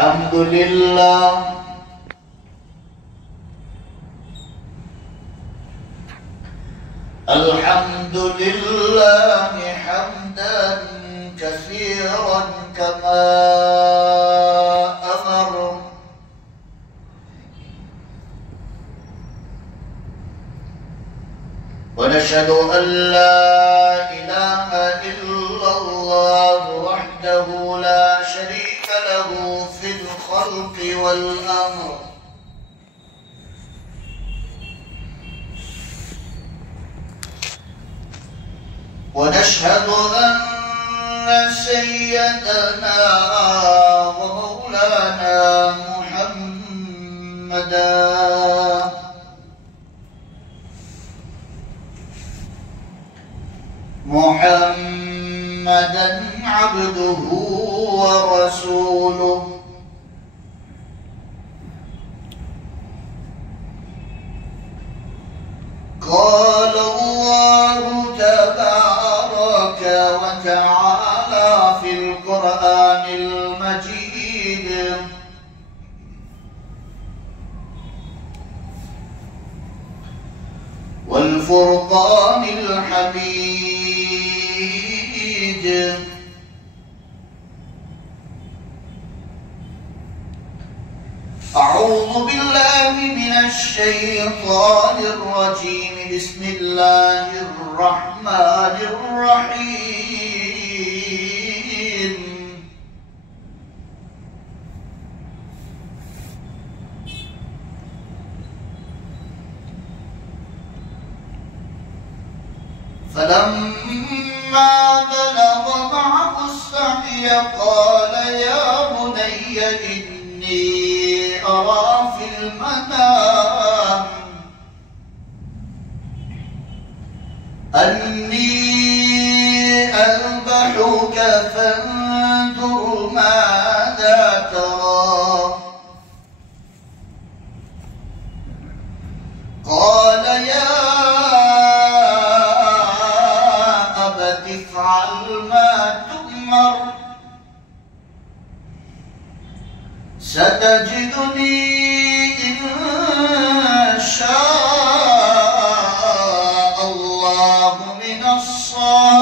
الحمد لله الحمد لله حمدا كثيرا كما أمر ونشهد أن لا إله إلا الله وحده لا شريك له في الخلق والأمر ونشهد أن سيدنا ومولانا محمدا عبده ورسوله قال الله تبارك وتعالى في القرآن المجيد والفرقان الحميد أعوذ بالله من الشيطان الرجيم بسم الله الرحمن الرحيم فلما بلغ معه السعي قال يا بني إني أرى في المنام أني أذبحك فانظر ماذا ترى قال يا أبت افعل ما تؤمر ستجدني إن شاء الله من الصابرين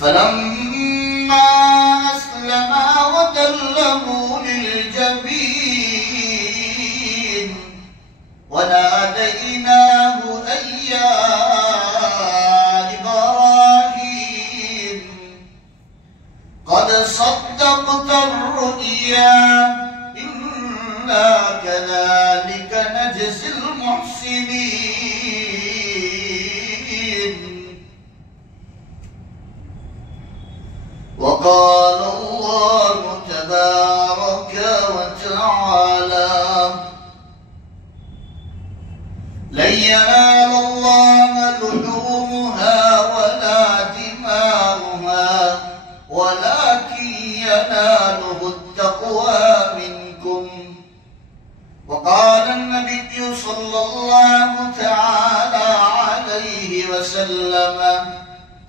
فلما أسلما وتله للجبين وناديناه أن يا قد صدقت الرؤيا إنا كذلك نجزي المحسنين وقال الله تبارك وتعالى لن ينال الله لحومها ولا دماؤها ولكن يناله التقوى منكم وقال النبي صلى الله تعالى عليه وسلم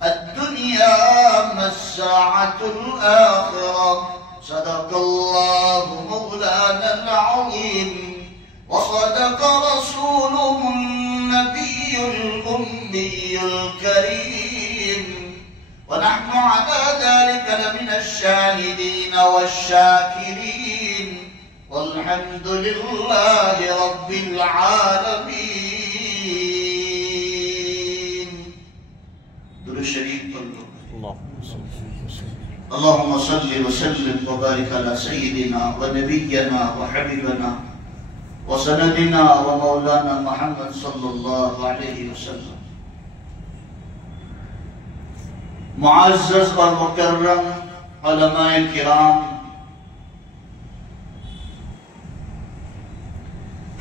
الدنيا مزرعة الآخرة صدق الله مولانا العظيم وصدق رسوله النبي الأمي الكريم ونحن على ذلك لمن الشاهدين والشاكرين والحمد لله رب العالمين. درود شریف پڑھو. اللهم صل وسلم وبارك على سيدنا ونبينا وحبيبنا وسندنا ومولانا محمد صلى الله عليه وسلم. معزز اور مکرم علماء کرام،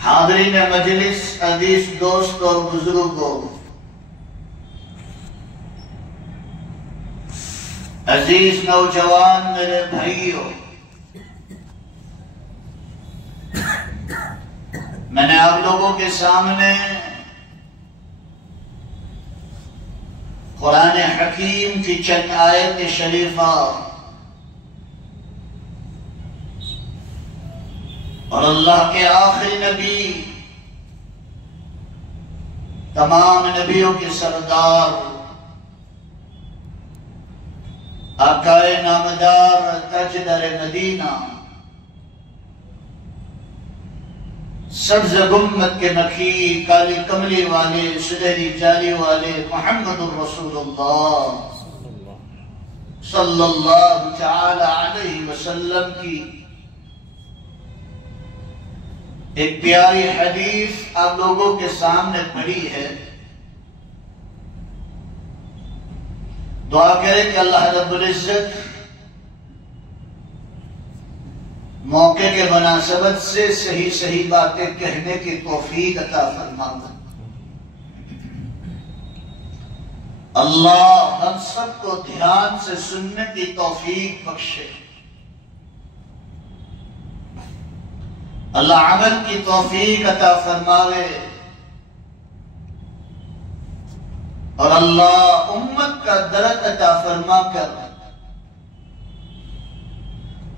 حاضرین مجلس، عزیز دوست اور بزرگوں، عزیز نوجوان میرے بھائیوں، میں نے آپ لوگوں کے سامنے قرآن حکیم کی چند آیت شریفہ اور اللہ کے آخری نبی، تمام نبیوں کے سردار، آقائے نامدار، تاجدار مدینہ، سبز گنبد کے مکھی، کالی کملی والے، سنہری جالی والے محمد الرسول اللہ صلی اللہ تعالی علیہ وسلم کی ایک پیاری حدیث آپ لوگوں کے سامنے پڑھی ہے۔ دعا کریں کہ اللہ رب العزت موقع کے مناسبت سے صحیح صحیح باتیں کہنے کی توفیق عطا فرمائے۔ اللہ ہم سب کو دھیان سے سننے کی توفیق بخشے۔ اللہ عمل کی توفیق عطا فرماوے، اور اللہ امت کا درد عطا فرما کر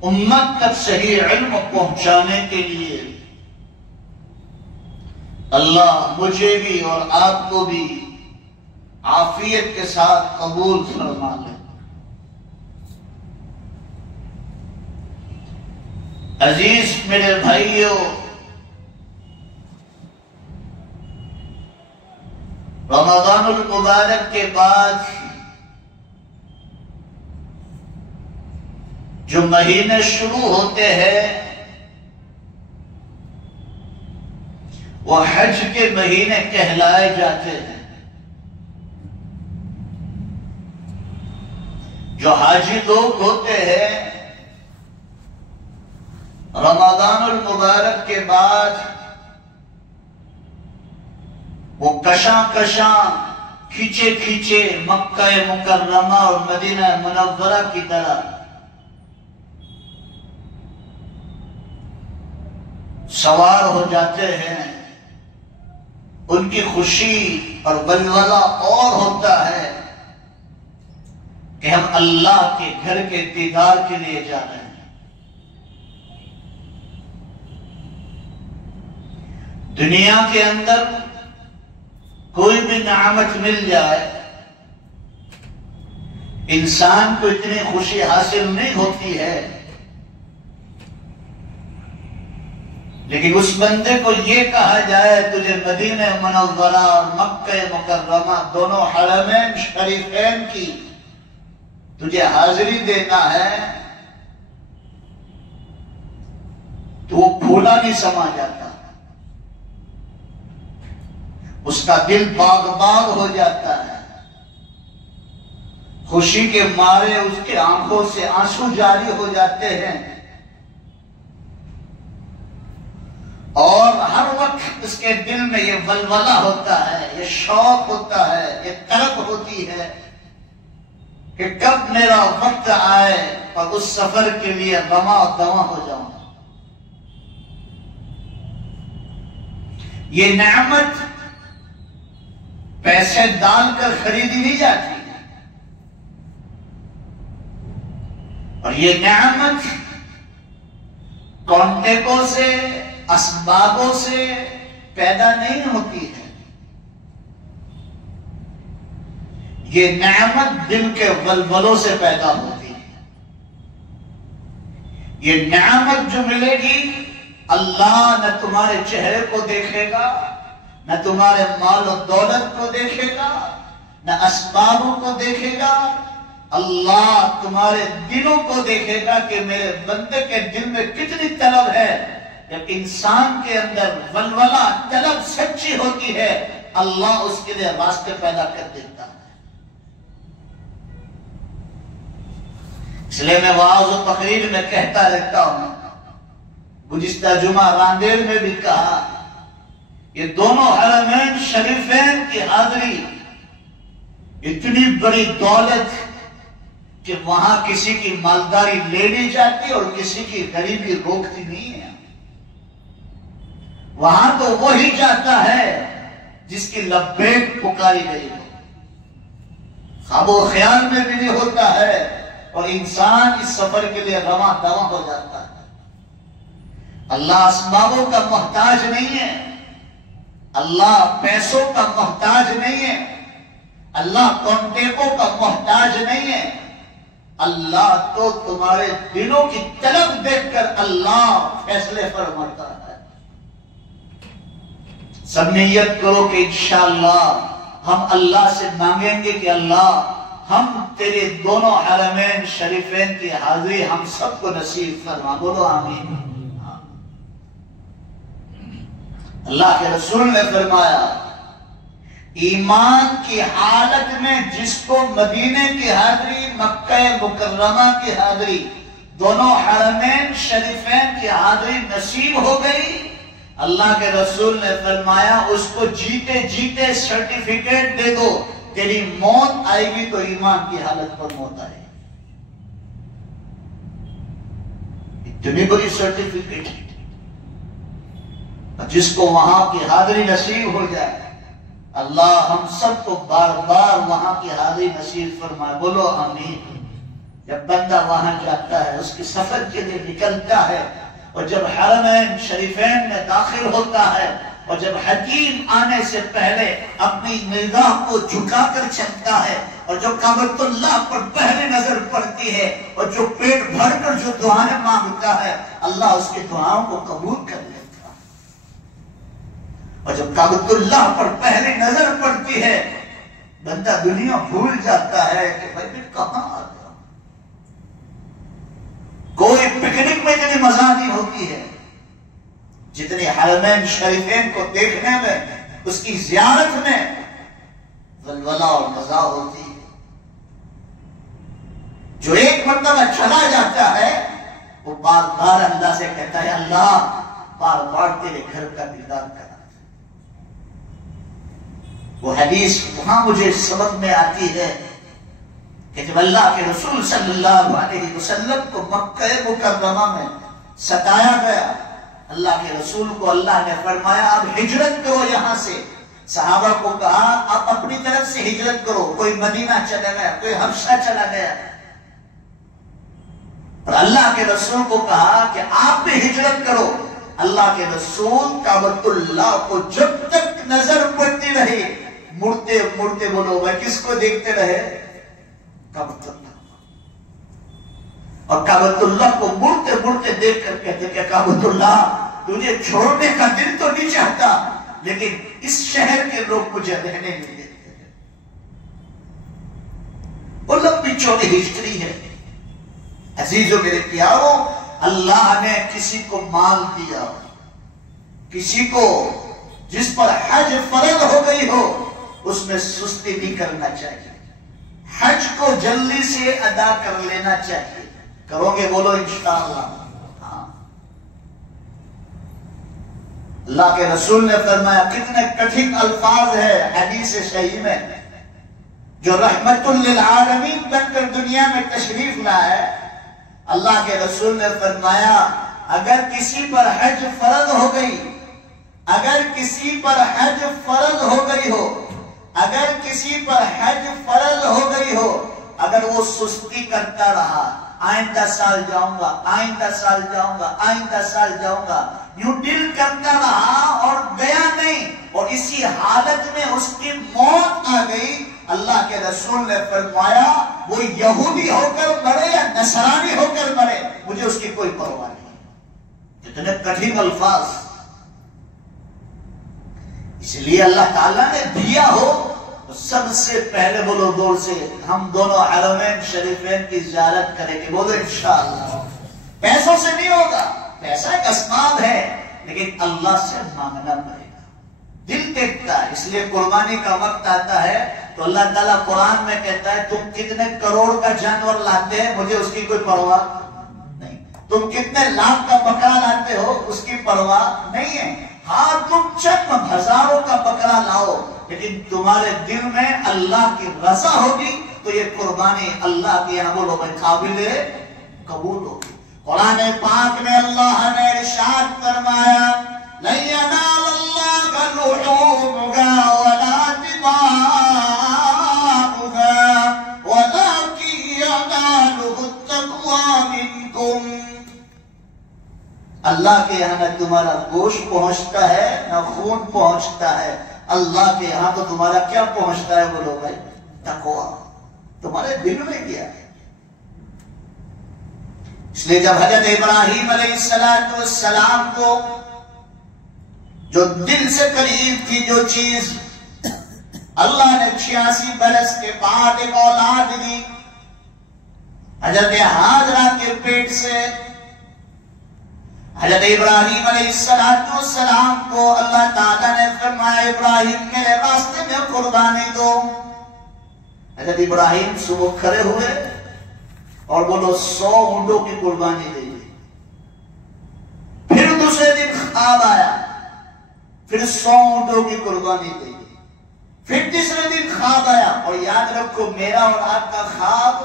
امت تک صحیح علم پہنچانے کے لیے اللہ مجھے بھی اور آپ کو بھی عافیت کے ساتھ قبول فرما لے۔ عزیز میرے بھائیوں، رمضان المبارک کے بعد جو مہینے شروع ہوتے ہیں وہ حج کے مہینے کہلائے جاتے ہیں۔ جو حاجی لوگ ہوتے ہیں رمضان المبارک کے بعد وہ کشاں کھینچے کھینچے مکہ مکرمہ اور مدینہ منورہ کی طرح سوار ہو جاتے ہیں۔ ان کی خوشی اور ولولہ اور ہوتا ہے کہ ہم اللہ کے گھر کے دیدار کے لیے جا رہے ہیں۔ دنیا کے اندر کوئی بھی نعمت مل جائے انسان کو اتنی خوشی حاصل نہیں ہوتی ہے، لیکن اس بندے کو یہ کہا جائے تجھے مدینہ منورہ اور مکہ مکرمہ دونوں حرمین شریفین کی تجھے حاضری دینا ہے تو وہ پھولا نہیں سما جاتا، اس کا دل باغ باغ ہو جاتا ہے۔ خوشی کے مارے اس کے آنکھوں سے آنسو جاری ہو جاتے ہیں، اور ہر وقت اس کے دل میں یہ ولولہ ہوتا ہے، یہ شوق ہوتا ہے، یہ طلب ہوتی ہے کہ کب میرا وقت آئے اور اس سفر کے لیے رواں دواں ہو جاؤں۔ یہ نعمت پیسے ڈال کر خریدی نہیں جاتی، اور یہ نعمت کانٹیکٹوں سے اسبابوں سے پیدا نہیں ہوتی ہے۔ یہ نعمت دل کے ولولوں سے پیدا ہوتی ہے۔ یہ نعمت جو ملے گی اللہ نہ تمہارے چہرے کو دیکھے گا، نہ تمہارے مال و دولت کو دیکھے گا، نہ اسبابوں کو دیکھے گا، اللہ تمہارے دلوں کو دیکھے گا کہ میرے بندے کے دل میں کتنی طلب ہے۔ جب انسان کے اندر ولولہ طلب سچی ہوتی ہے اللہ اس کے لیے راستے پیدا کر دیتا ہے۔ اس لیے میں وعظ و تقریر میں کہتا رہتا ہوں، گزشتہ جمعہ راندیر میں بھی کہا، یہ دونوں حرمین شریفین کی حاضری اتنی بڑی دولت کہ وہاں کسی کی مالداری لے لی جاتی اور کسی کی غریبی روکتی نہیں ہے۔ وہاں تو وہی جاتا ہے جس کی لبیک پکاری گئی ہو۔ خواب و خیال میں بھی نہیں ہوتا ہے، اور انسان اس سفر کے لیے رواں دواں ہو جاتا ہے۔ اللہ اسبابوں کا محتاج نہیں ہے، اللہ پیسوں کا محتاج نہیں ہے، اللہ کانٹیکٹوں کا محتاج نہیں ہے، اللہ تو تمہارے دلوں کی طلب دیکھ کر اللہ فیصلے فرماتا ہے۔ سب نیت کرو کہ انشاءاللہ ہم اللہ سے مانگیں گے کہ اللہ ہم تیرے دونوں حرمین شریفین کی حاضری ہم سب کو نصیب فرما، بولو آمین۔ اللہ کے رسول نے فرمایا ایمان کی حالت میں جس کو مدینے کی حاضری، مکہ مکرمہ کی حاضری، دونوں حرمین شریفین کی حاضری نصیب ہو گئی، اللہ کے رسول نے فرمایا اس کو جیتے جیتے سرٹیفکیٹ دے دو، تیری موت آئے گی تو ایمان کی حالت پر موت آئے گی۔ اتنی بڑی سرٹیفکیٹ ہے، جس کو وہاں کی حاضری نصیب ہو جائے اللہ ہم سب کو بار بار وہاں کی حاضری نصیب فرمائے، بولو آمین۔ جب بندہ وہاں جاتا ہے، اس کی سفر کے لیے نکلتا ہے، اور جب حرمین شریفین میں داخل ہوتا ہے، اور جب حکیم آنے سے پہلے اپنی نگاہ کو جھکا کر چلتا ہے، اور جو کعبۃ اللہ پر پہلے نظر پڑتی ہے، اور جو پیٹ بھر کر جو دعائیں مانگتا ہے، اللہ اس کی دعاؤں کو قبول کر لیتا ہے۔ اور جب کعبۃ اللہ پر پہلی نظر پڑتی ہے، بندہ دنیا بھول جاتا ہے کہ بھائی میں کہاں آ گیا۔ کوئی پکنک میں اتنی مزہ نہیں ہوتی ہے جتنی حرمین شریفین کو دیکھنے میں، اس کی زیارت میں ولولہ اور مزہ ہوتی ہے۔ جو ایک مرتبہ چلا جاتا ہے وہ بار بار اللہ سے کہتا ہے اللہ بار بار تیرے گھر کا دیدار کرا۔ وہ حدیث وہاں مجھے سبق میں آتی ہے کہ جب اللہ کے رسول صلی اللہ علیہ وسلم کو مکہ مکرمہ میں ستایا گیا، اللہ کے رسول کو اللہ نے فرمایا اب ہجرت کرو یہاں سے۔ صحابہ کو کہا آپ اپنی طرف سے ہجرت کرو، کوئی مدینہ چلا گیا، کوئی حبشہ چلا گیا، اور اللہ کے رسول کو کہا کہ آپ بھی ہجرت کرو۔ اللہ کے رسول کعبۃ اللہ کو جب تک نظر پڑتی رہی، مڑتے مڑتے بولو بھائی کس کو دیکھتے رہے؟ کعبۃ اللہ۔ اور کعبۃ اللہ کو مڑتے مڑتے دیکھ کر کہتے کہ کعبۃ اللہ تجھے چھوڑنے کا دل تو نہیں چاہتا، لیکن اس شہر کے لوگ مجھے رہنے نہیں دیتے ہیں۔ وہ لمبی چوڑی ہسٹری ہے۔ عزیزو میرے پیارو، اللہ نے کسی کو مال دیا، کسی کو جس پر حج فرض ہو گئی ہو، اس میں سستی نہیں کرنا چاہیے، حج کو جلدی سے ادا کر لینا چاہیے۔ کرو گے بولو انشاءاللہ۔ ہاں، اللہ کے رسول نے فرمایا کتنے کٹھن الفاظ ہے حدیث صحیح میں، جو رحمت للعالمین بن کر دنیا میں تشریف لائے۔ اللہ کے رسول نے فرمایا اگر کسی پر حج فرض ہو گئی، اگر کسی پر حج فرض ہو گئی ہو، اگر کسی پر حج فرض ہو گئی ہو، اگر وہ سستی کرتا رہا، آئندہ سال جاؤں گا، آئندہ سال جاؤں گا، آئندہ سال جاؤں گا، یوں دل کرتا رہا اور گیا نہیں، اور اسی حالت میں اس کی موت آ گئی، اللہ کے رسول نے فرمایا وہ یہودی ہو کر مرے یا نصرانی ہو کر مرے، مجھے اس کی کوئی پرواہ نہیں۔ کتنے کٹھن الفاظ۔ اس لیے اللہ تعالیٰ نے دیا ہو تو سب سے پہلے بولو دور سے ہم دونوں حرمین شریفین کی زیارت کریں گے، بولو انشاءاللہ۔ پیسوں سے نہیں ہوگا، پیسہ ایک اسباب ہے، لیکن اللہ سے مانگنا پڑے گا، دل دیکھتا ہے۔ اس لیے قربانی کا وقت آتا ہے تو اللہ تعالیٰ قرآن میں کہتا ہے تم کتنے کروڑ کا جانور لاتے ہیں مجھے اس کی کوئی پرواہ نہیں، تم کتنے لاکھ کا بکرا لاتے ہو اس کی پرواہ نہیں ہے، ہاں تم چند ہزاروں کا بکرا لاؤ، لیکن تمہارے دل میں اللہ کی رضا ہوگی تو یہ قربانی اللہ کی عملوں میں قابل قبول ہوگی۔ قرآن پاک میں اللہ نے ارشاد فرمایا لَن يَنَالَ اللَّهَ لُحُومُهَا وَلَا دِمَاؤُهَا اللہ کے یہاں نہ تمہارا گوشت پہنچتا ہے نہ خون پہنچتا ہے، اللہ کے یہاں تو تمہارا کیا پہنچتا ہے؟ بولو بھائی، تقویٰ تمہارے دل میں کیا ہے۔ اس لیے جب حضرت ابراہیم علیہ السلام کو جو دل سے قریب تھی جو چیز، اللہ نے 86 برس کے بعد ایک اولاد دی حضرت ہاجرہ کے پیٹ سے۔ حضرت ابراہیم علیہ السلام کو اللہ تعالیٰ نے فرمایا ابراہیم میرے راستے میں قربانی دو۔ حضرت ابراہیم صبح کھڑے ہوئے اور بولو 100 اونٹوں کی قربانی دے دی۔ پھر دوسرے دن خواب آیا، پھر 100 اونٹوں کی قربانی دے دی۔ پھر تیسرے دن خواب آیا، اور یاد رکھو میرا اور آپ کا خواب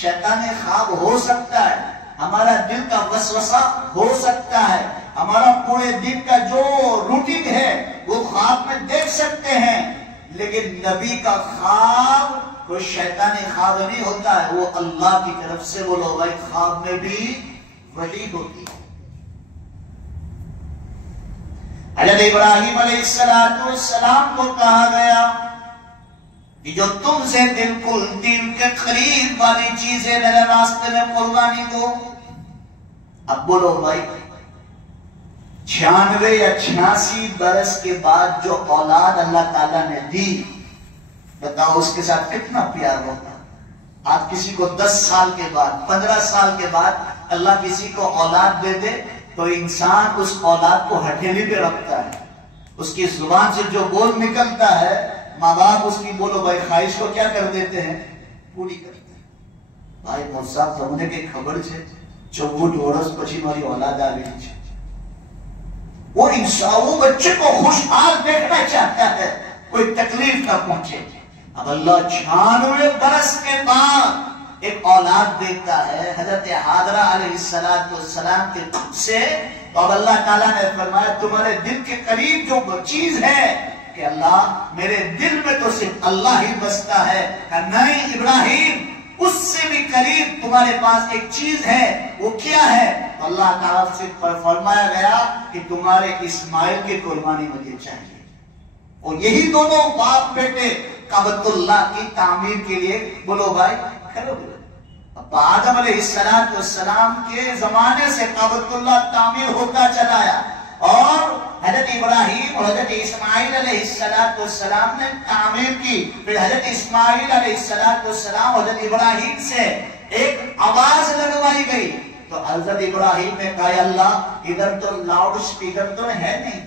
شیطانی خواب ہو سکتا ہے، ہمارا دل کا وسوسہ ہو سکتا ہے، ہمارا پورے دن کا جو روٹین ہے وہ خواب میں دیکھ سکتے ہیں، لیکن نبی کا خواب کوئی شیطانی خواب نہیں ہوتا ہے، وہ اللہ کی طرف سے۔ بولو بھائی، خواب میں بھی وحی ہوتی ہے۔ حضرت ابراہیم علیہ السلام کو کہا گیا کہ جو تم سے بالکل دل کے قریب والی چیزیں میرے راستے میں قربانی دو۔ اب بولو بھائی، 96 یا 86 برس کے بعد جو اولاد اللہ تعالیٰ نے دی، بتاؤ اس کے ساتھ کتنا پیار ہوتا۔ آج کسی کو 10 سال کے بعد، 15 سال کے بعد اللہ کسی کو اولاد دے دے تو انسان اس اولاد کو ہتھیلی پہ رکھتا ہے، اس کی زبان سے جو بول نکلتا ہے ماں باپ اس کی بولو بھائی خواہش کو کیا کر دیتے ہیں؟ پوری کرتے ہیں۔ بھائی موسیٰ تمنے کے خبر چھے 14 ورس پچھی ماری اولاد آ گئی چھے۔ وہ انسان وہ بچے کو خوشحال دیکھنا چاہتا ہے، کوئی تکلیف نہ پہنچے۔ اب اللہ 96 برس کے بعد ایک اولاد دیتا ہے حضرت ہاجرہ علیہ السلام کے دل سے، تو اب اللہ تعالیٰ نے فرمایا تمہارے دل کے قریب جو چیز ہے کہ اللہ میرے دل میں تو صرف اللہ ہی بستا ہے، کہ نہیں ابراہیم اس سے بھی قریب تمہارے پاس ایک چیز ہے، وہ کیا ہے؟ تو اللہ تعالیٰ سے فرمایا گیا کہ تمہارے اسماعیل کی قربانی مجھے چاہیے۔ اور یہی دونوں باپ بیٹے کعبۃ اللہ کی تعمیر کے لیے بولو بھائی کھڑے ہوئے۔ اب آدم علیہ السلام کے زمانے سے کعبۃ اللہ تعمیر ہوتا چلا آیا، اور حضرت ابراہیم اور حضرت اسماعیل علیہ السلام نے تعمیر کی۔ پھر حضرت اسماعیل علیہ السلام حضرت ابراہیم سے ایک آواز لگوائی گئی، تو حضرت ابراہیم نے کہا اللہ ادھر تو لاؤڈ سپیکر تو ہے نہیں،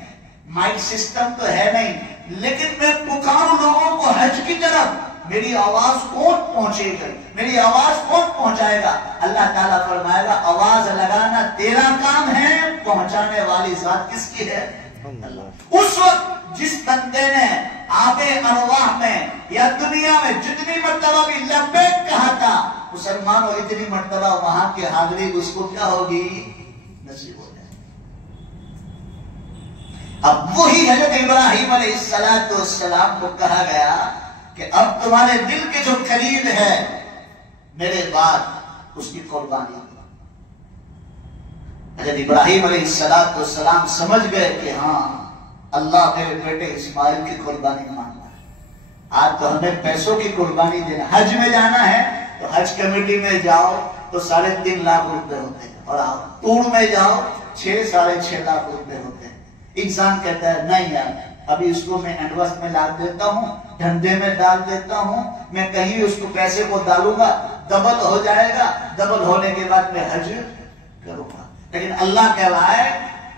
مائک سسٹم تو ہے نہیں، لیکن میں پکاروں لوگوں کو حج کی طرف، میری آواز کون پہنچے گا، میری آواز کون پہنچائے گا؟ اللہ تعالیٰ فرمائے گا آواز لگانا تیرا کام ہے، پہنچانے والی ذات کس کی ہے؟ اللہ۔ اس وقت جس بندے نے آب ارواح میں یا دنیا میں جتنی مرتبہ بھی لبیک کہا تھا، مسلمانوں اتنی مرتبہ وہاں کے حاضری اس کو کیا ہوگی؟ نصیب ہو جائے۔ اب وہی حضرت ابراہیم علیہ السلام کو کہا گیا کہ اب تمہارے دل کے جو قریب ہے میرے بعد اس کی قربانی۔ حضرت ابراہیم علیہ السلام سمجھ گئے کہ ہاں اللہ میرے بیٹے اسماعیل کی قربانی مانگا ہے۔ آج تو ہمیں پیسوں کی قربانی دینا، حج میں جانا ہے تو حج کمیٹی میں جاؤ تو 3.5 لاکھ روپے ہوتے ہیں، اور آپ ٹور میں جاؤ 6-6.5 لاکھ روپے ہوتے ہیں۔ انسان کہتا ہے نہیں یار ابھی اس کو میں انویسٹ میں ڈال دیتا ہوں، دھندے میں ڈال دیتا ہوں، میں کہیں اس کو پیسے کو ڈالوں گا ڈبل ہو جائے گا، ڈبل ہونے کے بعد میں حج کروں گا۔ لیکن اللہ کہہ رہا ہے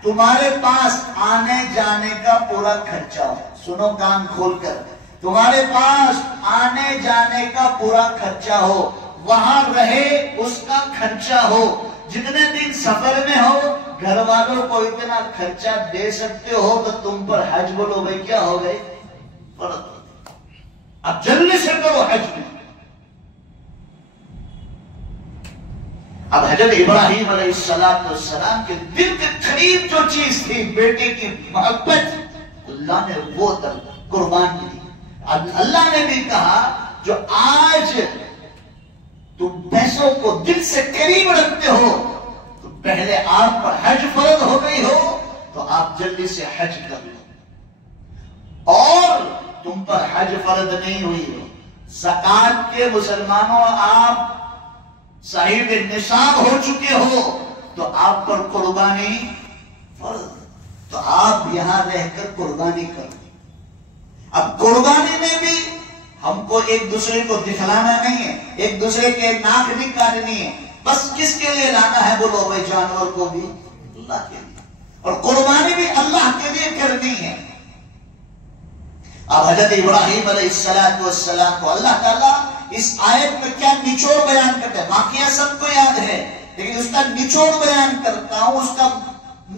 تمہارے پاس آنے جانے کا پورا خرچہ ہو، سنو کان کھول کر، تمہارے پاس آنے جانے کا پورا خرچہ ہو، وہاں رہے اس کا خرچہ ہو، جتنے دن سفر میں ہو گھر والوں کو اتنا خرچہ دے سکتے ہو، تو تم پر حج بولو بھائی کیا ہو گئے؟ اب جلدی سے کرو حج میں۔ اب حضرت ابراہیم علیہ السلام کے دل کے قریب جو چیز تھی بیٹے کی محبت، اللہ نے وہ قربان کی۔ اللہ نے بھی کہا جو آج تم پیسوں کو دل سے قریب رکھتے ہو تو پہلے پہلے آپ پر حج فرض ہو گئی ہو تو آپ جلدی سے حج کر لو، اور تم پر حج فرض نہیں ہوئی ہو، زکات کے مسلمانوں آپ صاحب نصاب ہو چکے ہو تو آپ پر قربانی فرض، تو آپ یہاں رہ کر قربانی کر دیں۔ اب قربانی میں بھی ہم کو ایک دوسرے کو دکھلانا نہیں ہے، ایک دوسرے کے ناک نہیں کاٹنی ہے، بس کس کے لیے لانا ہے بولو بھائی؟ جانور کو بھی اللہ کے لیے، اور قربانی بھی اللہ کے لیے کرنی ہے۔ اب حضرت ابراہیم علیہ السلام کو اللہ تعالیٰ اس آیت میں کیا نچوڑ بیان کرتے ہیں؟ واقعہ سب کو یاد ہے لیکن اس کا نچوڑ بیان کرتا ہوں، اس کا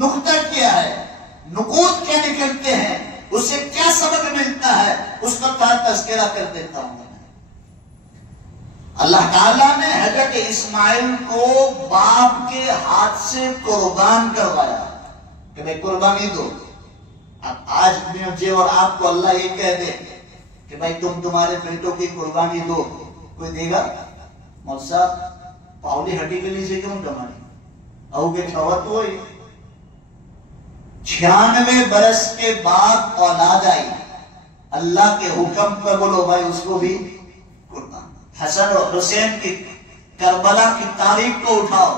نقطہ کیا ہے، نقود کیا نکلتے ہیں، اس سے کیا سبق ملتا ہے، اس کا تھوڑا تذکرہ کر دیتا ہوں۔ اللہ تعالیٰ نے حضرت اسماعیل کو باپ کے ہاتھ سے قربان کروایا کہ بھائی قربانی دو۔ اب آج مجھے اور آپ کو اللہ یہ کہہ دے کہ بھائی تم تمہارے بیٹوں کی قربانی دو، کوئی دے گا؟ مول صاحب پاؤلی ہٹی کے لیے سے کیوں کمانی او کے چھوت ہوئی 96 برس کے بعد اولاد آئی، اللہ کے حکم پر بولو بھائی اس کو بھی قربان۔ حسن اور حسین کی کربلا کی تاریخ کو اٹھاؤ،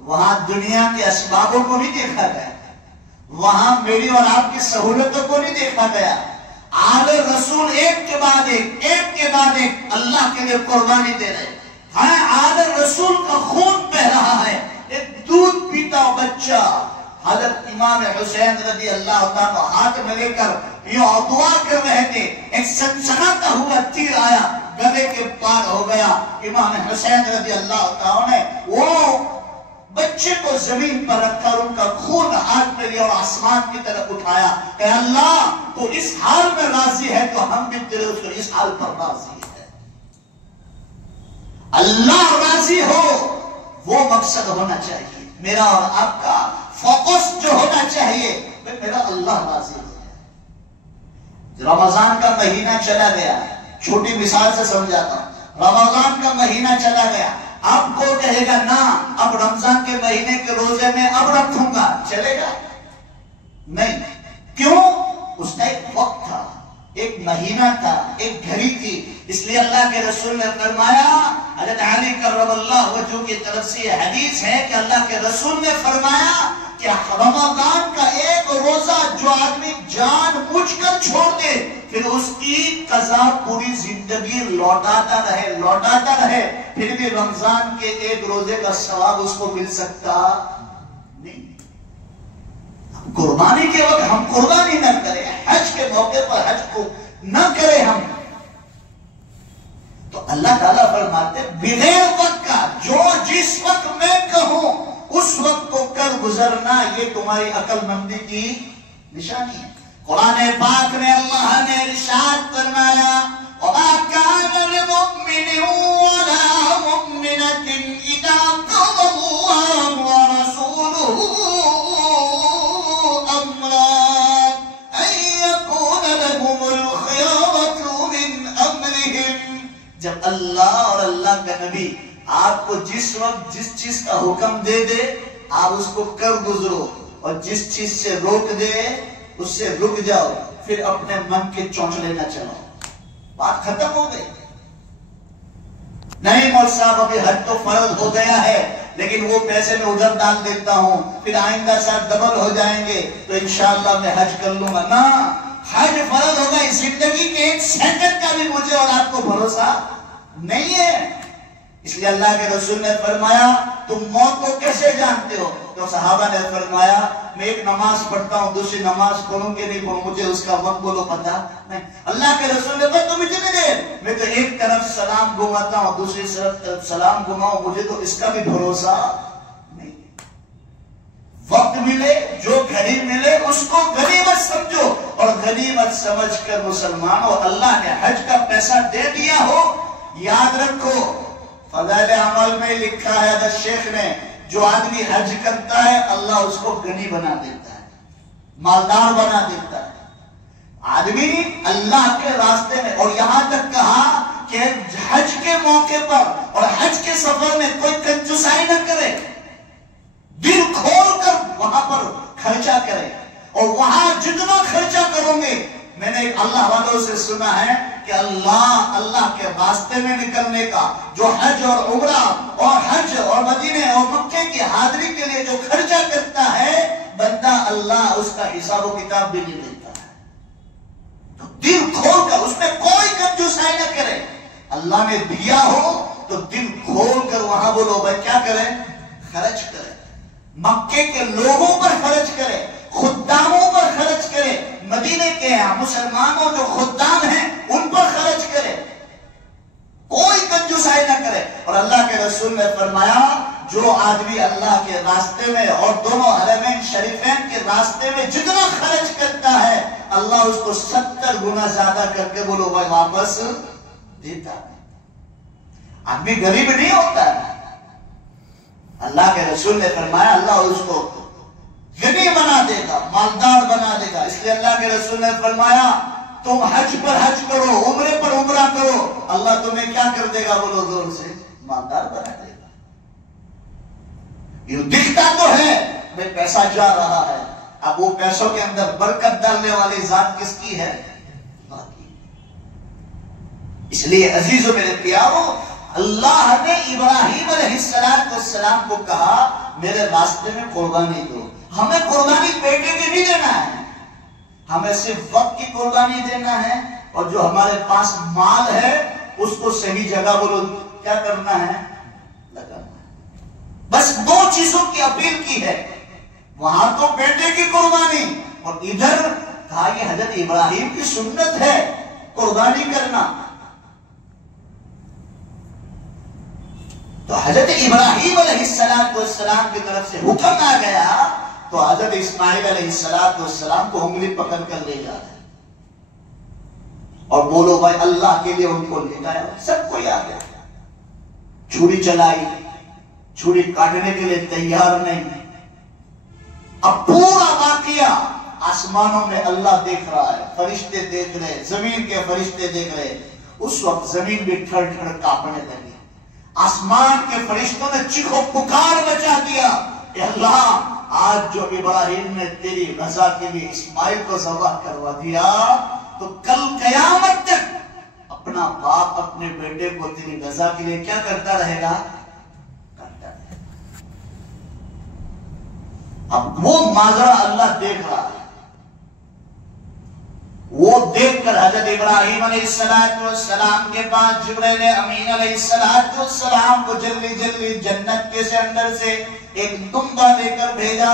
وہاں دنیا کے اسبابوں کو نہیں دیکھا گیا، وہاں میری اور آپ کی سہولتوں کو نہیں دیکھا گیا، آل رسول ایک کے بعد ایک اللہ کے لیے قربانی دے رہے ہیں۔ آل رسول کا خون بہ رہا ہے، ایک دودھ پیتا بچہ حضرت امام حسین رضی اللہ تعالیٰ ہاتھ میں لے کر یہ دعا کر رہے تھے، ایک سنسناتا ہوا تیر آیا، گلے کے پار ہو گیا۔ امام حسین رضی اللہ تعالیٰ نے وہ بچے کو زمین پر رکھ کر ان کا خون ہاتھ میں لیا اور آسمان کی طرف اٹھایا کہ اللہ تو اس حال میں راضی ہے تو ہم بھی تیرے اس حال پر راضی ہے۔ اللہ راضی ہو وہ مقصد ہونا چاہیے، میرا اور آپ کا فوکس جو ہونا چاہیے میرا اللہ راضی ہے۔ رمضان کا مہینہ چلا گیا، چھوٹی مثال سے سمجھاتا ہوں، رمضان کا مہینہ چلا گیا، آپ کو کہے گا نا اب رمضان کے مہینے کے روزے میں اب رکھوں گا، چلے گا؟ نہیں، کیوں؟ اس کا ایک وقت تھا، ایک مہینہ تھا، ایک گھڑی تھی، اس لیے اللہ کے رسول نے فرمایا، حضرت علی کرم اللہ وجہہ کی طرف سے یہ حدیث ہے کہ اللہ کے رسول نے فرمایا کہ رمضان کا ایک روزہ جو آدمی جان بوجھ کر چھوڑ دے پھر اس کی قضا پوری زندگی لوٹاتا رہے پھر بھی رمضان کے ایک روزے کا ثواب اس کو مل سکتا نہیں۔ قربانی کے وقت ہم قربانی نہ کریں، حج کے موقع پر حج کو نہ کریں ہم، تو اللہ تعالیٰ فرماتے بغیر وقت کا جو جس وقت میں کہوں اس وقت کو کر گزرنا یہ تمہاری عقل مندی کی نشانی ہے۔ قرآن پاک میں اللہ نے ارشاد فرمایا وَمَا كَانَ لِمُؤْمِنٍ وَلَا مُؤْمِنَةٍ إِذَا قَضَى اللَّهُ وَرَسُولُهُ أَمْرًا أَن يَكُونَ لَهُمُ الْخِيَرَةُ مِنْ أَمْرِهِمْ۔ جب اللہ اور اللہ کا نبی آپ کو جس وقت جس چیز کا حکم دے دے آپ اس کو کر گزرو، اور جس چیز سے روک دے اس سے رک جاؤ، پھر اپنے من کے چونچلے نہ چلاؤ، بات ختم ہو گئی۔ نہیں مول صاحب ابھی حج تو فرض ہو گیا ہے لیکن وہ پیسے میں ادھر ڈال دیتا ہوں، پھر آئندہ سال ڈبل ہو جائیں گے تو انشاءاللہ میں حج کر لوں گا۔ نہ، حج فرض ہو گئی، زندگی کے ایک سیکنڈ کا بھی مجھے اور آپ کو بھروسہ نہیں ہے۔ اس لیے اللہ کے رسول نے فرمایا تم موت کو کیسے جانتے ہو؟ تو صحابہ نے فرمایا میں ایک نماز پڑھتا ہوں دوسری نماز پڑھوں کہ نہیں پڑھوں مجھے اس کا وقت بولو پتا نہیں۔ اللہ کے رسول نے فرمایا تم اتنی دیر میں تو ایک طرف سلام گھماتا ہوں دوسری طرف سلام گھماؤں مجھے تو اس کا بھی بھروسہ نہیں۔ وقت ملے جو گھڑی ملے اس کو غنیمت سمجھو، اور غنیمت سمجھ کر مسلمانوں اللہ نے حج کا پیسہ دے دیا ہو، یاد رکھو فضائل عمل میں لکھا ہے حضرت شیخ نے جو آدمی حج کرتا ہے اللہ اس کو غنی بنا دیتا ہے، مالدار بنا دیتا ہے۔ آدمی اللہ کے راستے میں، اور یہاں تک کہا کہ حج کے موقع پر اور حج کے سفر میں کوئی کنجوسائی نہ کرے، دل کھول کر وہاں پر خرچہ کریں، اور وہاں جتنا خرچہ کرو گے، میں نے اللہ والوں سے سنا ہے کہ اللہ کے راستے میں نکلنے کا جو حج اور عمرہ اور حج اور مدینے اور مکے کی حاضری کے لیے جو خرچہ کرتا ہے بندہ، اللہ اس کا حساب و کتاب بھی نہیں لیتا ہے۔ تو دل کھول کر، اس میں کوئی کنجوسائی نہ کرے، اللہ نے دیا ہو تو دل کھول کر وہاں بولو بھائی کیا کریں، خرچ کریں، مکے کے لوگوں پر خرچ کریں، خداموں پر خرچ کرے، مدینے کے مسلمانوں جو خدام ہیں ان پر خرچ کرے، کوئی کنجوسائی نہ کرے۔ اور اللہ کے رسول نے فرمایا جو آدمی اللہ کے راستے میں اور دونوں حرمین شریفین کے راستے میں جتنا خرچ کرتا ہے، اللہ اس کو 70 گنا زیادہ کر کے بولو بھائی واپس دیتا ہے۔ آدمی غریب نہیں ہوتا ہے، اللہ کے رسول نے فرمایا اللہ اس کو غنی بنا دے گا، مالدار بنا دے گا۔ اس لیے اللہ کے رسول نے فرمایا تم حج پر حج کرو، عمرے پر عمرہ کرو، اللہ تمہیں کیا کر دے گا بولو زور سے، مالدار بنا دے گا۔ یہ دکھتا تو ہے بھئی پیسہ جا رہا ہے، اب وہ پیسوں کے اندر برکت ڈالنے والی ذات کس کی ہے؟ اس لیے عزیزو میرے پیارو، اللہ نے ابراہیم علیہ السلام کو کہا میرے راستے میں قربانی دو۔ ہمیں قربانی بیٹے کی نہیں دینا ہے، ہمیں صرف وقت کی قربانی دینا ہے، اور جو ہمارے پاس مال ہے اس کو صحیح جگہ بولو کیا کرنا ہے، لگانا ہے۔ بس دو چیزوں کی اپیل کی ہے، وہاں تو بیٹے کی قربانی، اور ادھر کہا یہ حضرت ابراہیم کی سنت ہے قربانی کرنا۔ تو حضرت ابراہیم علیہ السلام کی طرف سے حکم آ گیا تو حضرت اسماعیل علیہ السلام کو انگلی پکڑ کر لے جا رہے اور بولو بھائی اللہ کے لیے ان کو لے گیا، سب کو یاد ہے، چھری چلائی، چھری کاٹنے کے لیے تیار نہیں۔ اب پورا واقعہ آسمانوں میں اللہ دیکھ رہا ہے، فرشتے دیکھ رہے، زمین کے فرشتے دیکھ رہے۔ اس وقت زمین بھی ٹھڑ ٹھڑ کانپنے لگی، آسمان کے فرشتوں نے چیخو پکار مچا دیا، اے اللہ آج جو ابراہیم نے تیری رضا کے لیے اسماعیل کو ذبح کروا دیا تو کل قیامت تک اپنا باپ اپنے بیٹے کو تیری رضا کے لیے کیا کرتا رہے گا، کرتا رہے گا۔ اب وہ ماجرا اللہ دیکھ رہا ہے، وہ دیکھ کر حضرت ابراہیم علیہ السلام کے پاس جبرائیل امین علیہ السلام کو جلدی جلدی جنت کے سے اندر سے ایک دمبا لے کر بھیجا،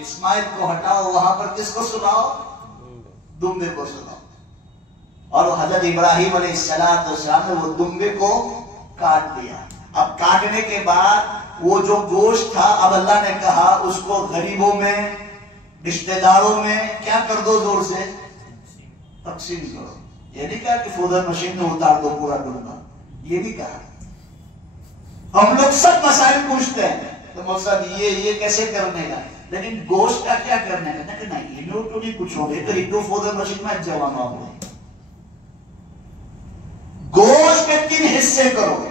اسماعیل کو ہٹاؤ، وہاں پر کس کو سناؤ، دمبے کو سناؤ۔ اور حضرت ابراہیم علیہ السلام نے وہ دمبے کو کاٹ دیا۔ اب کاٹنے کے بعد وہ جو گوشت تھا اب اللہ نے کہا اس کو غریبوں میں، رشتہ داروں میں کیا کر دو، زور سے تقسیم کرو۔ یہ نہیں کہا کہ فوڈر مشین میں اتار دو پورا ڈونگا، یہ نہیں کہا۔ ہم لوگ سب مسائل پوچھتے ہیں تو مول صاحب یہ کیسے کرنے گا، لیکن گوشت کا کیا کرنے گا، کہ نہیں یہ لوگ تو نہیں پوچھو گے تو ایک دو فوڈر مشین میں جواب آؤ۔ گوشت کے 3 حصے کرو،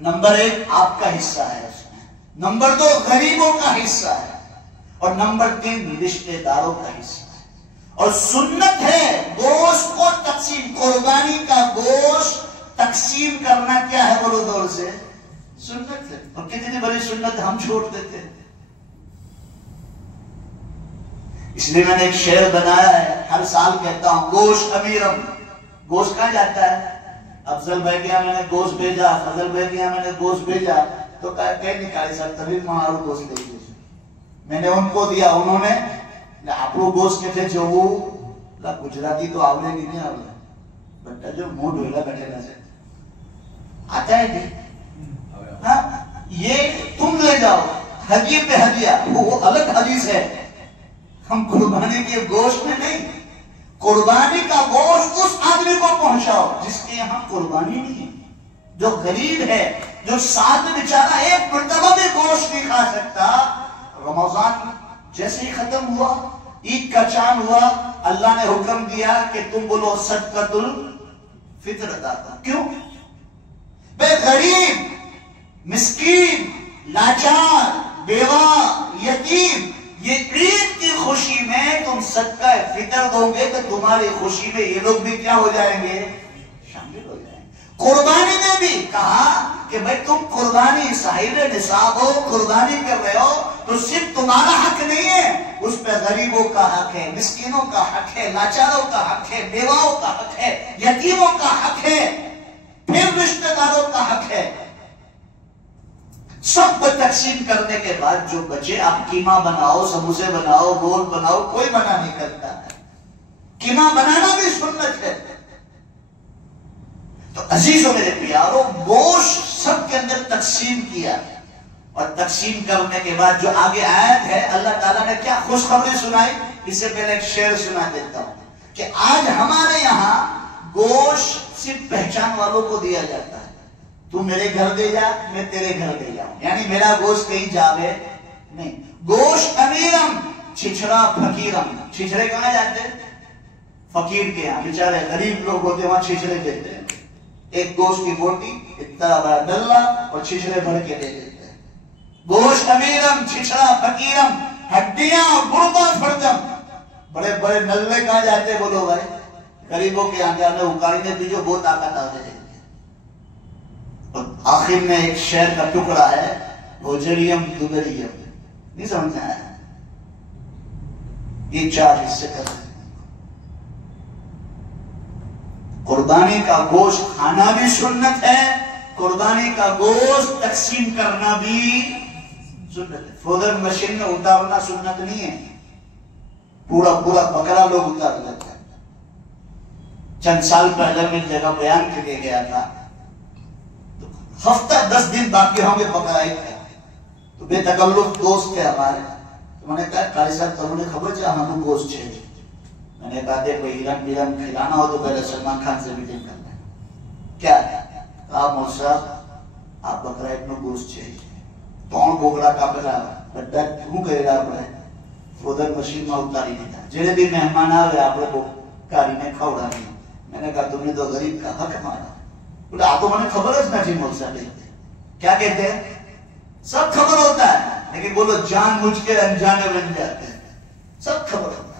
نمبر 1 آپ کا حصہ ہے اس میں، نمبر 2 غریبوں کا حصہ ہے، اور نمبر 3 رشتہ داروں کا حصہ ہے۔ اور سنت ہے گوشت کو تقسیم، قربانی کا گوشت تقسیم کرنا کیا ہے بولو دور سے، سنت ہے۔ اور کتنی بڑی سنت ہم چھوڑ دیتے ہیں۔ اس لیے میں نے ایک شعر بنایا ہے، ہر سال کہتا ہوں گوشت امیرم، گوشت کہاں جاتا ہے، افضل بھائی کے یہاں میں نے گوشت بھیجا، فضل بھائی کے یہاں میں نے گوشت بھیجا، تو کہہ نکالے سر تبھی مہارو گوشت لے گئے، میں نے ان کو دیا، انہوں نے آپ وہ گوشت کے تھے جو وہ گجراتی تو آولے کی نہیں آولے بٹا جو منہ ڈھولا بیٹھے نہ سے آتا ہے کہ ہاں یہ تم لے جاؤ، ہدیے پہ ہدیہ، وہ الگ حدیث ہے۔ ہم قربانی کے گوشت میں نہیں، قربانی کا گوشت اس آدمی کو پہنچاؤ جس کے یہاں قربانی نہیں، جو غریب ہے، جو ساتھ بیچارہ ایک مرتبہ بھی گوشت نہیں کھا سکتا۔ رمضان جیسے ہی ختم ہوا، عید کا چاند ہوا، اللہ نے حکم دیا کہ تم بولو صدقۃ الفطر ادا کرو۔ کیوں؟ بے غریب، مسکین، لاچار، بیوہ، یتیم، یہ عید کی خوشی میں تم صدقہ فطر دو گے تو تمہاری خوشی میں یہ لوگ بھی کیا ہو جائیں گے؟ شامل ہو جائیں گے۔ قربانی میں بھی کہا کہ بھئی تم قربانی صاحب نصاب ہو، قربانی کر رہے ہو تو صرف تمہارا حق نہیں ہے، اس پہ غریبوں کا حق ہے، مسکینوں کا حق ہے، لاچاروں کا حق ہے، بیواؤں کا حق ہے، یتیموں کا حق ہے، پھر رشتہ داروں کا حق ہے۔ سب کو تقسیم کرنے کے بعد جو بچے، آپ قیمہ بناؤ، سموسے بناؤ، گول بناؤ، کوئی منع نہیں کرتا ہے، قیمہ بنانا بھی سنت ہے۔ تو عزیزوں میرے پیاروں، گوشت سب کے اندر تقسیم کیا، اور تقسیم کرنے کے بعد جو آگے آیت ہے اللہ تعالیٰ نے کیا خوشخبری سنائی، اس سے پہلے ایک شعر سنا دیتا ہوں کہ آج ہمارے یہاں گوشت صرف پہچان والوں کو دیا جاتا ہے، تو میرے گھر دے جا، میں تیرے گھر دے جاؤں، یعنی میرا گوشت کہیں جاوے نہیں۔ گوشت امیرم چھچڑا فقیرم، چھچڑے کہاں جاتے ہیں؟ فقیر کے یہاں، بیچارے غریب لوگ ہوتے وہاں چھچڑے دیتے ہیں، ایک گوشت کی بوٹی اتنا بڑا ڈلہ اور چھچڑے بھر کے دے دیتے ہیں۔ گوشت امیرم چھچڑا فقیرم، ہڈیاں گردہ فردم، بڑے بڑے نلے کہاں جاتے ہیں بولو بھائی؟ غریبوں کے یہاں جانے، اکارینے دیجو بہت طاقت آ جائے گی۔ اور آخر میں ایک شعر کا ٹکڑا ہے، بھوجریم دبریم، نہیں سمجھنا ہے؟ یہ چار حصے کرتے ہیں۔ قربانی کا گوشت کھانا بھی سنت ہے، قربانی کا گوشت تقسیم کرنا بھی سنت ہے۔ فروزن مشین میں اتارنا سنت نہیں ہے، پورا پورا بکرا لوگ اتار لیتے ہیں۔ چند سال پہلے میں جگہ بیان کے لیے گیا تھا، ہفتہ 10 دن باقی ہوں گے بکرا عید کا، تو بے تکلف دوست تھے ہمارے، تو میں نے کہا قاری صاحب تمہیں خبر چاہا ہم گوشت چاہیے، میں نے کہا دے کوئی ہرن بیرن کھلانا ہو تو پہلے سلمان خان سے میٹنگ کر لیں۔ کیا ہے؟ کہا مول صاحب آپ بکرا عید میں گوشت چاہیے، کون بوکڑا کا پہلا بڑا کیوں کرے گا پڑے فروزن مشین میں اتاری نہیں تھا، جنہیں بھی مہمان آوے آپ کو کاری نے کھوڑا نہیں۔ میں نے کہا تم نے تو غریب کا حق مانا، بولے آپ کو میں نے خبر ہے نا جی مول صاحب کیا کہتے ہیں؟ سب خبر ہوتا ہے لیکن بولو جان بوجھ کے انجانے بن جاتے ہیں، سب خبر ہوتا ہے۔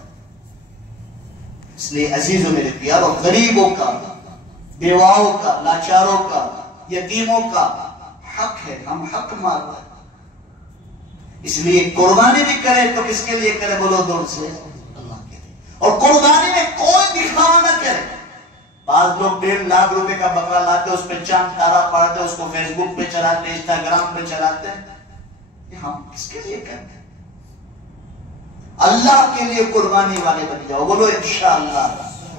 اس لیے عزیزوں میرے پیاروں، غریبوں کا، بیواؤں کا، لاچاروں کا، یتیموں کا حق ہے، ہم حق مانتے ہیں۔ اس لیے قربانی بھی کرے تو کس کے لیے کرے بولو دور سے؟ اللہ کے لیے۔ اور قربانی میں کوئی دکھاوا نہ کرے۔ بعض لوگ 1.5 لاکھ روپے کا بکرا لاتے، اس پہ چاند تارا پڑھتے، اس کو فیس بک پہ چلاتے، انسٹاگرام پہ چلاتے، یہ ہم کس کے لیے کرتے ہیں؟ اللہ کے لیے قربانی والے بن جاؤ، بولو انشاءاللہ۔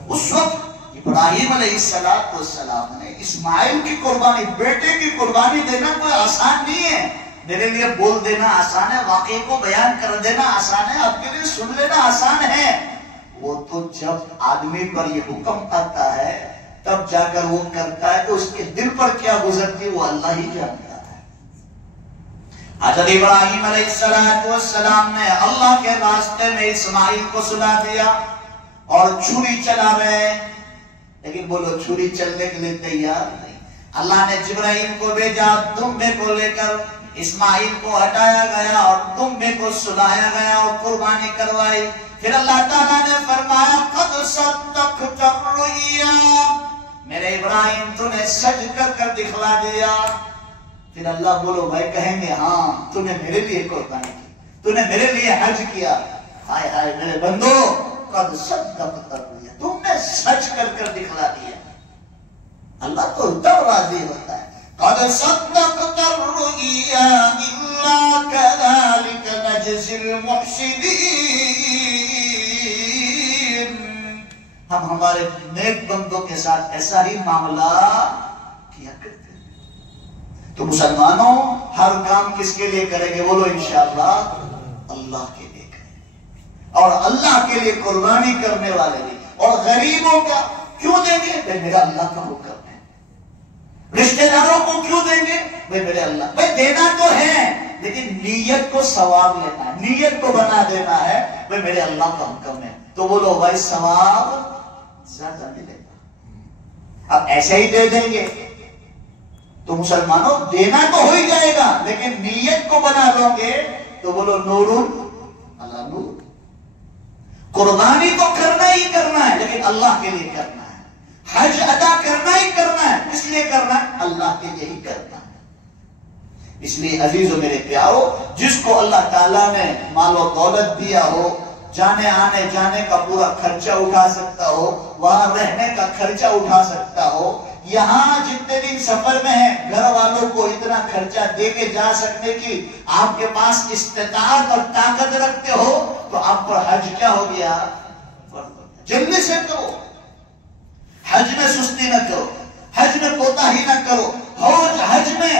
اس وقت ابراہیم علیہ السلام نے اسماعیل کی قربانی، بیٹے کی قربانی دینا کوئی آسان نہیں ہے۔ میرے لیے بول دینا آسان ہے، واقعے کو بیان کر دینا آسان ہے، آپ کے لیے سن لینا آسان ہے، وہ تو جب آدمی پر یہ حکم آتا ہے تب جا کر وہ کرتا ہے، تو اس کے دل پر کیا گزرتی ہے وہ اللہ ہی جانتا ہے۔ حضرت ابراہیم علیہ السلام نے اللہ کے راستے میں اسماعیل کو سلا دیا اور چھری چلا رہے، لیکن بولو چھری چلنے کے لیے تیار نہیں۔ اللہ نے جبرائیل کو بھیجا، دمبے کو لے کر اسماعیل کو ہٹایا گیا اور دمبے کو سلایا گیا اور قربانی کروائی۔ پھر اللہ تعالیٰ نے فرمایا قد صدقت الرؤیا، میرے ابراہیم تو نے سج کر دکھلا دیا۔ پھر اللہ بولو بھائی کہیں گے ہاں تو نے میرے لیے قربانی کی، تو نے میرے لیے حج کیا، ہائے ہائے میرے بندو قد صدقت الرؤیا، تم نے سج کر دکھلا دیا۔ اللہ تو تب راضی ہوتا ہے، قد صدقت الرؤیا الا كذلك نجزي المحسنين، ہم ہمارے نیک بندوں کے ساتھ ایسا ہی معاملہ کیا کرتے ہیں۔ تو مسلمانوں ہر کام کس کے لیے کریں گے بولو انشاءاللہ؟ اللہ کے لیے کریں گے، اور اللہ کے لیے قربانی کرنے والے بھی۔ اور غریبوں کا کیوں دیں گے؟ بھائی میرا اللہ کا حکم ہے۔ رشتہ داروں کو کیوں دیں گے؟ بھائی میرے اللہ، بھائی دینا تو ہے لیکن نیت کو ثواب لینا ہے، نیت کو بنا دینا ہے، بھائی میرے اللہ کا حکم ہے، تو بولو بھائی ثواب زیادہ ملے گا۔ اب ایسے ہی دے دیں گے تو مسلمانوں دینا تو ہو ہی جائے گا، لیکن نیت کو بنا لو گے تو بولو نور قربانی تو کرنا ہی کرنا ہے لیکن اللہ کے لیے کرنا ہے، حج ادا کرنا ہی کرنا ہے، کس لیے کرنا ہے؟ اللہ کے لیے ہی کرنا ہے۔ اس لیے عزیزو میرے پیارو، جس کو اللہ تعالیٰ نے مال و دولت دیا ہو، جانے آنے جانے کا پورا خرچہ اٹھا سکتا ہو، وہاں رہنے کا خرچہ اٹھا سکتا ہو، یہاں جتنے دن سفر میں ہیں گھر والوں کو اتنا خرچہ دے کے جا سکنے کی آپ کے پاس استطاعت اور طاقت رکھتے ہو تو آپ پر حج کیا ہو گیا؟ جلدی سے کرو، حج میں سستی نہ کرو، حج میں کوتاہی نہ کرو، حج میں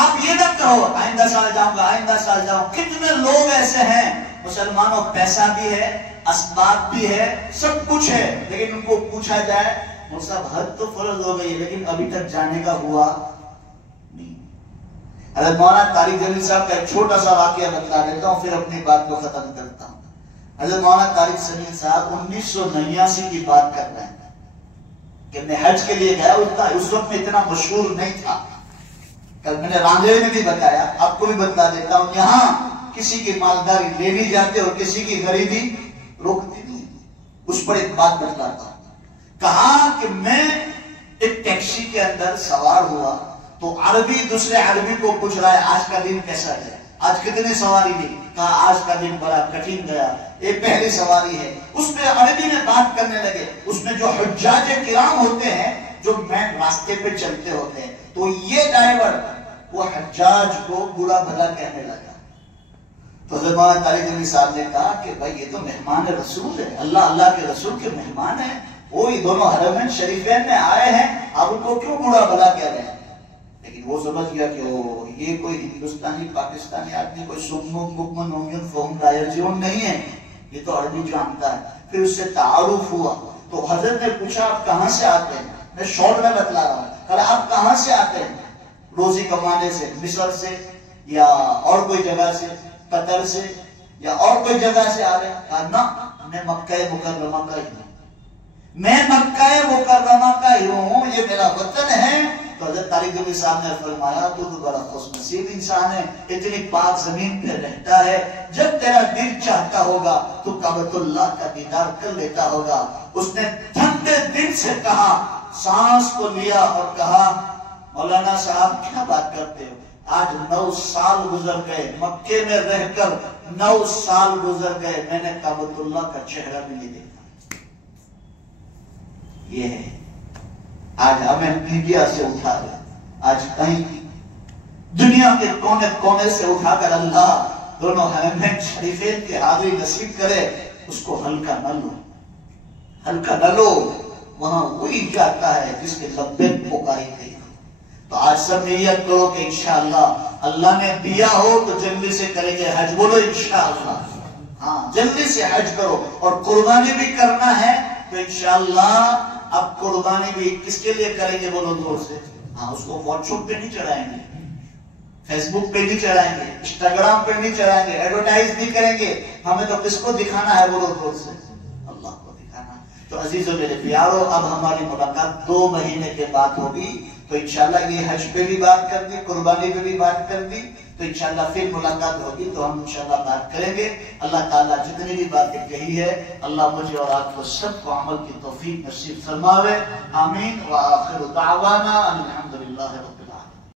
آپ یہ نہ کہو آئندہ سال جاؤں گا، آئندہ سال جاؤں۔ کتنے لوگ ایسے ہیں مسلمانوں، پیسہ بھی ہے، اسباب بھی ہے، سب کچھ ہے، لیکن ان کو پوچھا جائے مولوی صاحب حج تو فرض ہو گئی لیکن ابھی تک جانے کا ہوا نہیں۔ حضرت مولانا طارق جمیل صاحب کا ایک چھوٹا سا واقعہ بتلا دیتا ہوں پھر اپنی بات کو ختم کرتا ہوں۔ حضرت مولانا طارق جمیل صاحب 1989 کی بات کر رہے ہیں کہ میں حج کے لیے گیا، اس وقت میں اتنا مشہور نہیں تھا، کل میں نے رانجے میں بھی بتایا، آپ کو بھی بتلا دیتا ہوں، یہاں کسی کی مالداری لے نہیں جاتے اور کسی کی غریبی روکتی نہیں۔ اس پر ایک بات بتلاتا ہوں، کہا کہ میں ایک ٹیکسی کے اندر سوار ہوا تو عربی دوسرے عربی کو پوچھ رہا ہے آج کا دن کیسا گیا، آج کتنی سواری لی؟ کہا آج کا دن بڑا کٹھن گیا، یہ پہلی سواری ہے۔ اس میں عربی میں بات کرنے لگے، اس میں جو حجاج کرام ہوتے ہیں جو مین راستے پہ چلتے ہوتے ہیں، تو یہ ڈرائیور وہ حجاج کو برا بھلا کہنے لگا۔ تو حضرت مولانا طارق جمیل صاحب نے کہا کہ بھائی یہ تو مہمان رسول ہے، اللہ کے رسول کے مہمان ہیں، وہی دونوں حرمین شریفین میں آئے ہیں، آپ ان کو کیوں برا بھلا کہہ رہے ہیں؟ لیکن وہ سمجھ گیا کہ یہ کوئی ہندوستانی پاکستانی آدمی کوئی نہیں ہے، یہ تو عربی جانتا ہے۔ پھر اس سے تعارف ہوا تو حضرت نے پوچھا آپ کہاں سے آتے ہیں؟ میں شارٹ میں بتلا رہا ہوں، کہا آپ کہاں سے آتے ہیں؟ روزی کمانے سے، مصر سے یا اور کوئی جگہ سے، قطر سے یا اور کوئی جگہ سے آ رہے ہیں؟ کہا نا میں مکہ مکرمہ کا ہی ہوں، میں مکہ مکرمہ کا ہی ہوں، یہ میرا وطن ہے۔ تو حضرت طارق جمیل صاحب نے فرمایا تو بڑا خوش نصیب انسان ہے، اتنی پاک زمین پہ رہتا ہے، جب تیرا دل چاہتا ہوگا تو کعبۃ اللہ کا دیدار کر لیتا ہوگا۔ اس نے ٹھنڈے دل سے کہا، سانس کو لیا اور کہا مولانا صاحب کیا بات کرتے ہو، آج 9 سال گزر گئے، مکے میں رہ کر 9 سال گزر گئے، میں نے کعبۃ اللہ کا چہرہ بھی نہیں دیکھا۔ یہ ہے آج ہمیں میڈیا سے اٹھا لے، آج کہیں دنیا کے کونے کونے سے اٹھا کر اللہ دونوں حرمین شریفین کی حاضری نصیب کرے، اس کو ہلکا نہ لو، ہلکا نہ لو، وہاں وہی جاتا ہے جس کے لبیک پکاری گئی۔ تو آج سب نیت کرو کہ انشاءاللہ اللہ نے دیا ہو تو جلدی سے کریں گے حج، بولو انشاءاللہ، ہاں جلدی سے حج کرو، اور قربانی بھی کرنا ہے تو انشاءاللہ اب قربانی بھی کس کے لیے کریں گے بولو زور سے؟ ہاں اس کو واٹس ایپ پہ نہیں چڑھائیں گے، فیس بک پہ نہیں چڑھائیں گے، انسٹاگرام پہ نہیں چڑھائیں گے، ایڈورٹائز نہیں کریں گے، ہمیں تو کس کو دکھانا ہے بولو زور سے؟ اللہ کو دکھانا ہے۔ تو عزیزو میرے پیارو، اب ہماری ملاقات 2 مہینے کے بعد ہوگی، تو انشاءاللہ یہ حج پہ بھی بات کر دی، قربانی پہ بھی بات کر دی، تو انشاءاللہ پھر ملاقات ہوگی تو ہم انشاءاللہ بات کریں گے۔ اللہ تعالیٰ جتنی بھی باتیں کہی ہے اللہ مجھے اور آپ کو سب کو عمل کی توفیق نصیب فرماوے، آمین۔ وآخر دعوانا الحمدللہ رب